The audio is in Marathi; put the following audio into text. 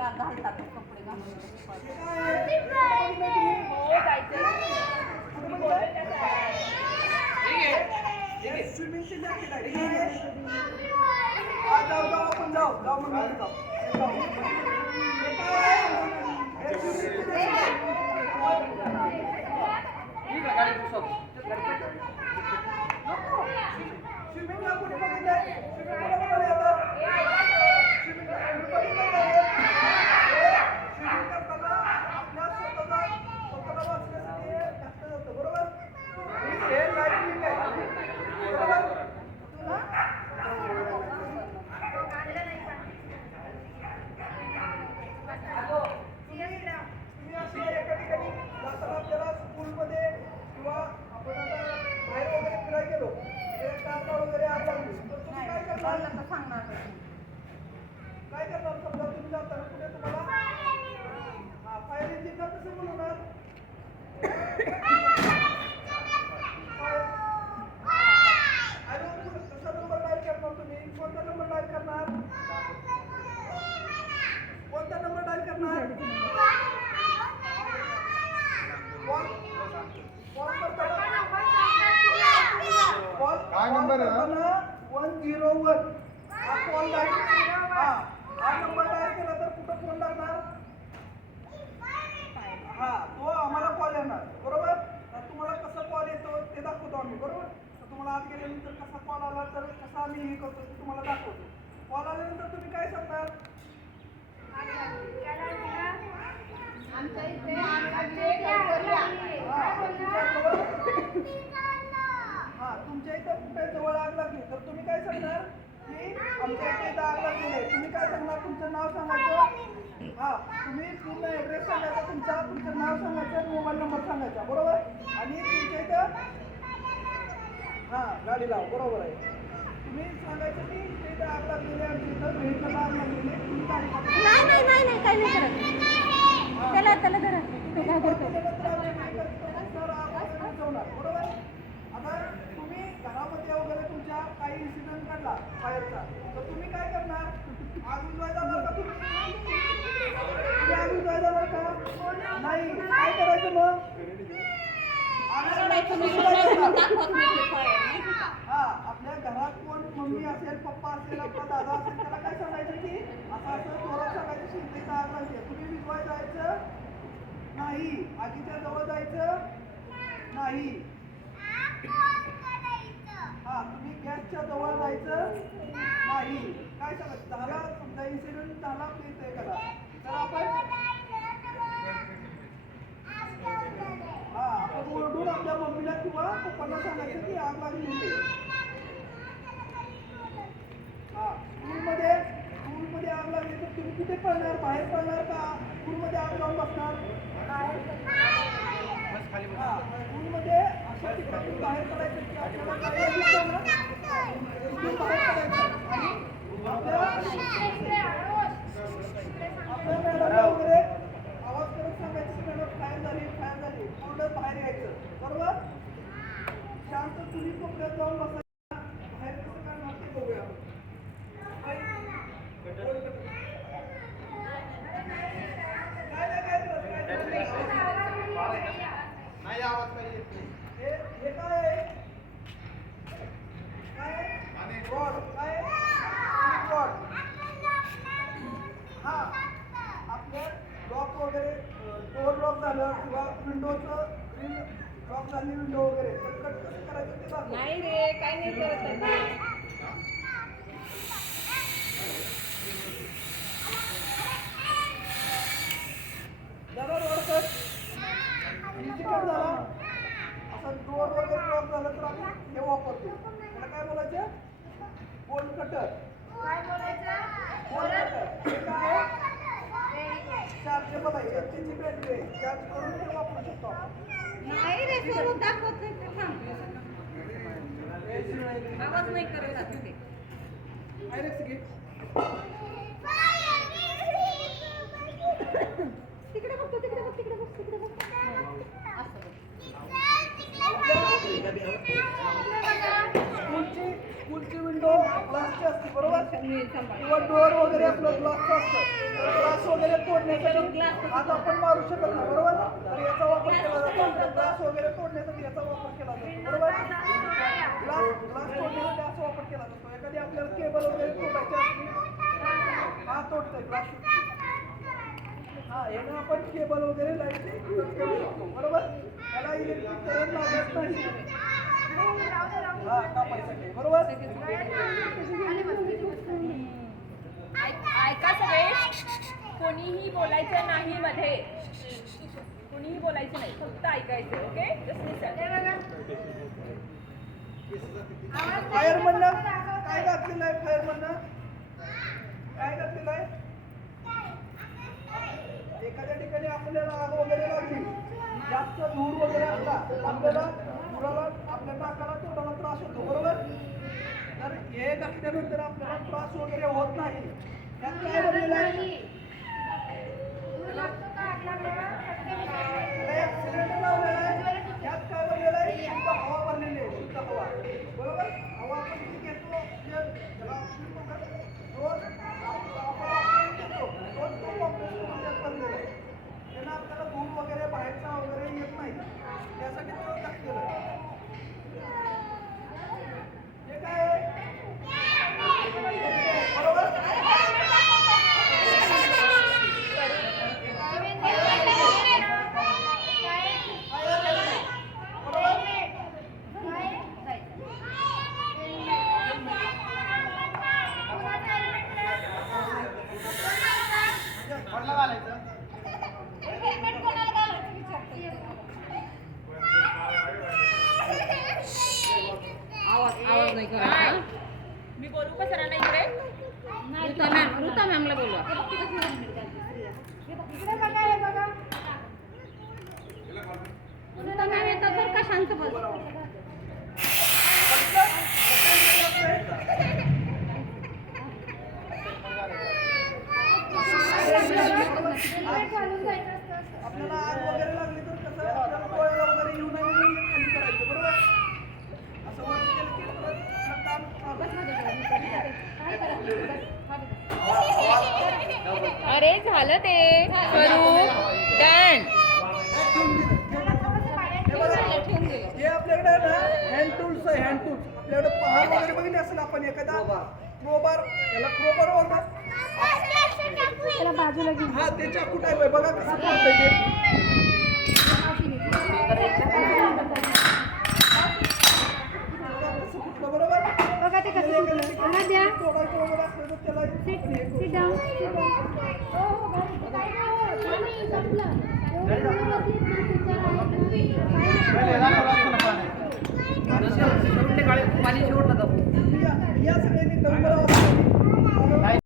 घालतात कपडे घालून स्विमिंगची जॅकेट आहे. जाऊ आपण जाऊ मग स्विमिंगला कुठे बघितलंय? काय करणार? समजा तुम्ही जाताना कुठे तुम्हाला फायर इंजिनला कसं बोलवणार? कसा नंबर डायल करणार तुम्ही? कोणता नंबर डायल करणार? कोणता नंबर डायल करणार? काय नंबर आहे? 101 हा कॉल डायल हा नंबर डायल केला तर कुठं फोन लागणार? तो आम्हाला कॉल येणार बरोबर. तुम्हाला कसा कॉल येतो ते दाखवतो आम्ही बरोबर. तुम्हाला आत गेल्यानंतर कसा कॉल आला तर कसा आम्ही हे करतो ते तुम्हाला दाखवतो. कॉल आल्यानंतर तुम्ही काय सांगणार? तुमच्या इथं कुठे जवळ आग लागली तर तुम्ही काय सांगणार की आमच्या इथे आग लागलेली आहे. तुम्ही काय सांगणार? तुमचं नाव सांगायचं. तुम्ही पूर्ण ॲड्रेस सांगायचा तुमचं नाव सांगायचं, मोबाईल नंबर सांगायचा बरोबर. आणि तुमच्या इथं गाडी लाव बरोबर आहे. तुम्ही सांगायचं की इथे आग लागलेली आहे, आमच्या इथं व्हेकल आग लागलेली आहे, तुम्ही गाडी नाही काय नाही करत त्याला धरा तो काय करतो बरोबर. आता तुम्ही घरामध्ये वगैरे तुमच्या काही इन्सिडेंट घडला फायरचा तर तुम्ही काय करणार? आग विझवायला जाणार का? तुम्ही आग विझवायला जाणार का? नाही. काय करायचं मग? आपल्या घरात कोण मम्मी असेल, पप्पा असेल, आपला दादा असेल त्याला काय सांगायचं की असं जोरात सांगायचं शिंदेचा आग लागली. तुम्ही विझवायला जायचं नाही, आगीच्या जवळ जायचं नाही. तुम्ही गॅसच्या जवळ जायचं नाही. काय सांगायचं? झाला समजा इन्सिडेंट झाला येते एखादा तर आपण ओरडून आपल्या मम्मीला किंवा पप्पांना सांगायचं की आग लागली आहे. स्कूलमध्ये आग लागली तर तुम्ही कुठे पळणार? बाहेर पळणार का स्कूलमध्ये आग लावून बसणार? स्कूलमध्ये अशा ठिकाणी बाहेर पडायचं की आपल्याला काय दिसतं ना तिथून बाहेर पडायचं. आणि आपल्या मॅडमला वगैरे आवाज करत सांगायचं की मॅडम फायर झाली पूर्ण बाहेर यायचं बरोबर. शांत तुम्ही कोपऱ्यात जाऊन बसायचं. बाहेर कसं काय नक्की बघूया. नाही आवाज काही येत नाही. हे काय आहे? रॉड काय? रॉड. आपल्या लॉक वगैरे डोअर लॉक झालं किंवा विंडोचं ग्रिल लॉक झाली विंडो वगैरे तर कट कसं करायचं ते दाखव. नाही रे काय नाही करत जरा रोड कट इझी कट झाला असं डोअर वगैरे लॉक झालं तर आपण हे वापरतो. त्याला काय बोलायचं? Bolt cutter. काय बोलायचं? बोल्ट कटर हे काय? चार्जेबल आहे. त्याची बॅटरी आहे. चार्ज करून ते वापरू शकतो आपण. नाही रे स्वरूप दाखवत नाही ते थांब. आवाज नाही करत आता ते. आयरेक्स घे. तिकडे बघ तिकडे बघ तिकडे बघ तिकडे बघ असं स्कूलची विंडो ग्लासची असते बरोबर किंवा डोअर वगैरे आपलं ग्लासचं असतं ग्लास वगैरे तोडण्यासाठी आता आपण मारू शकत नाही बरोबर तर याचा वापर केला जातो ग्लास वगैरे तोडण्यासाठी याचा वापर केला जातो बरोबर ग्लास तोडण्यासाठी असा वापर केला जातो एखादी आपल्याला केबल वगैरे तोडायची असते हा तोडतोय ग्लास हा यानं आपण केबल वगैरे लाईटची कट करू शकतो बरोबर याला इलेक्ट्रिक करंट लागत नाही हा कापायसाठी बरोबर ऐका सगळे कोणीही बोलायचं नाही मध्ये कोणीही बोलायचं नाही फक्त ऐकायचं ओके फायरमननं काय घातलेलं आहे फायरमननं काय घातलेलं आहे एखाद्या ठिकाणी आपल्याला आग वगैरे लागली जास्त धूर वगैरे असला आपल्याला धुराला आपल्या नाकाला तोंडाला त्रास होतो बरोबर तर हे घातल्यानंतर आपल्याला त्रास वगैरे होत नाही यात काय बनलेलं आहे सिलेंडर लावलेला आहे यात काय बनलेलं आहे शुद्ध हवा बनलेली आहे शुद्ध हवा बरोबर हवा आपण किती घेतो ज्याला आपण म्हणतात रोज आपण घेतो रोज तो कॉम्प्रेसर यात बनलेला आहे त्यांना आपल्याला धूर वगैरे बाहेरचा वगैरे येत नाही त्यासाठी तो टाकलेलं आहे हे काय आहे बरोबर म्हटलं घालायचं आवाज नाही करायचा मी बोलू का सरांना इकडे ऋता मॅमला बोलवा ऋता मॅम येतात तर का शांत बस आपल्याला आग वगैरे लागली तर कसं आपल्याला डोळ्याला वगैरे येऊ नये म्हणून हे खाली करायचं बरोबर असं वरती केलं की परत काम अरे झालं ते करू डन हे आपल्याकडे ना हँड टूल्स आहे हँड टूल्स आपल्याकडे पहार वगैरे बघितले असेल आपण एखादा क्रोबार याला क्रोबार बोलतात बाजूला हा ते चाकू टाईप आहे बघा कसं पडतंय ते कसं फुटलं बरोबर बघा ते कसं फुटलं द्या तोडायचं वगैरे असलं तर त्याला सिट डाऊन पाणी शेवटला या सगळ्यांनी नंबर